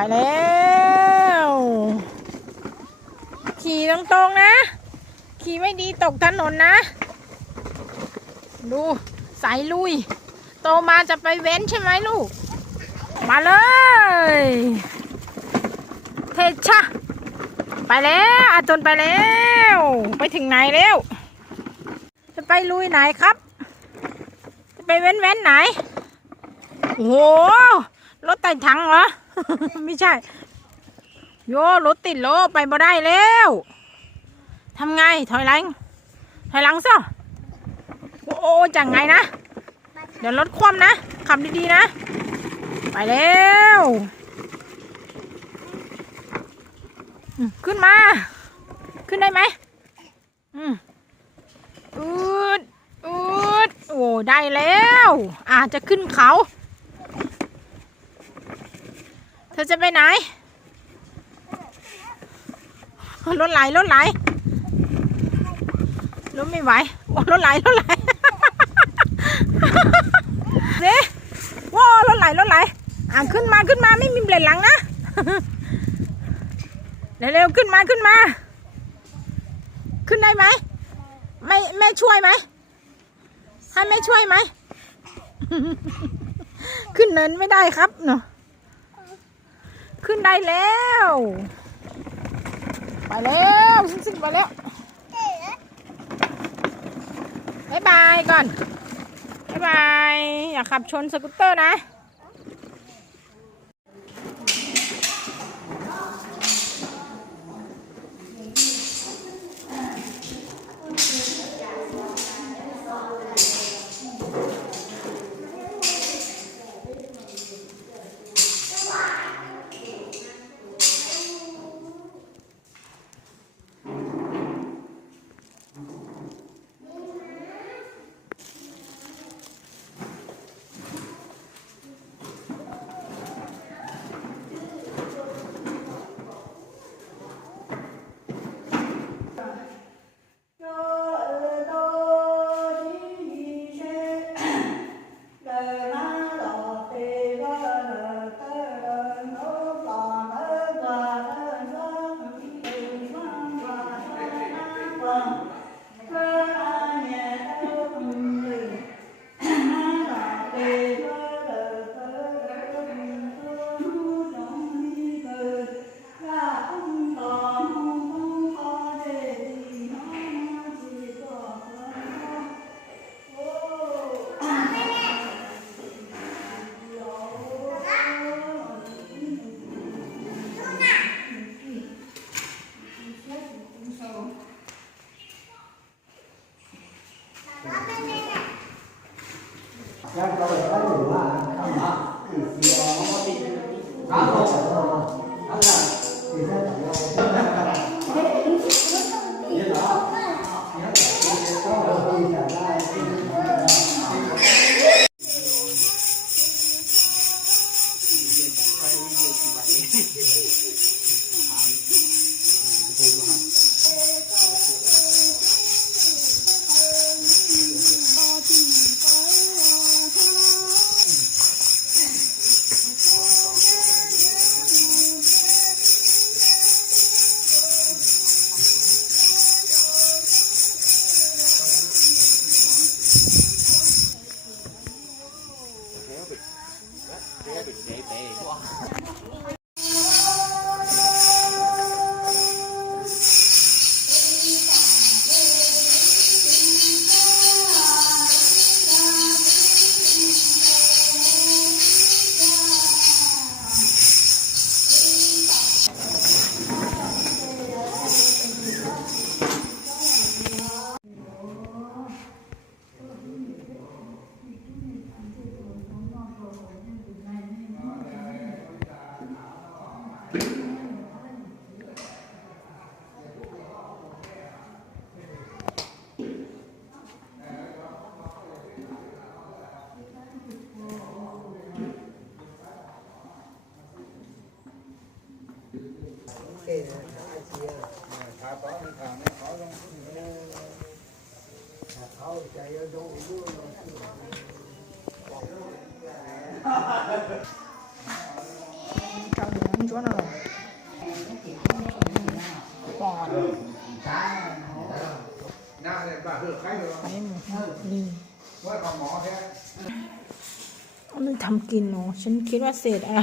ไปแล้วขี่ตรงๆนะขี่ไม่ดีตกถนนนะดูสายลุยโตมาจะไปเว้นใช่ไหมลูกมาเลยเทชะไปแล้วอาตุนไปแล้วไปถึงไหนแล้วจะไปลุยไหนครับจะไปเว้นไหนโอ้โหรถไต่ถังเหรอ ไม่ใช่โยรถติดโลไปบ่ได้แล้วทำไงถอยหลังซะโอ้จังไงนะเดี๋ยวรถคว่ำนะขับดีๆนะไปแล้วขึ้นมาขึ้นได้ไหมอืดโอ้ได้แล้วอาจจะขึ้นเขาเธอจะไปไหนรถไหลรถไม่ไหวรถไหลเด้ว้ารถไหลขึ้นมาไม่มีเบรกหลังนะเร็วๆขึ้นมาขึ้นได้ไหมแม่ช่วยไหมให้แม่ช่วยไหม ขึ้นเนินไม่ได้ครับเนาะขึ้นได้แล้วไปแล้วซิ่งไปแล้วบ๊ายบายก่อนบ๊ายบายอย่าขับชนสกูตเตอร์นะ chỗ nào rồi cònไม่ทำกินเนาะฉันคิดว่าเศษอะไร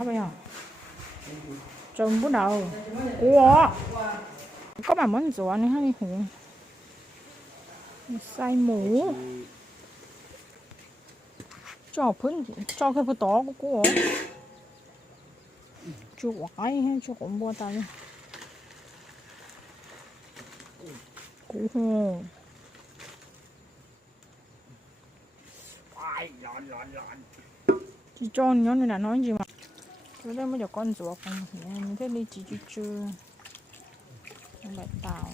không phải trồng bắt đầu ủa có bà món rùa này hay hủ xay mủ cho phun cho cái phun to của cô cho quái hay cho con bò tay củ hồ chị cho nhớ này là nói gì mà cái đây mới được con ruột không thế đi chị chưa bạch tàu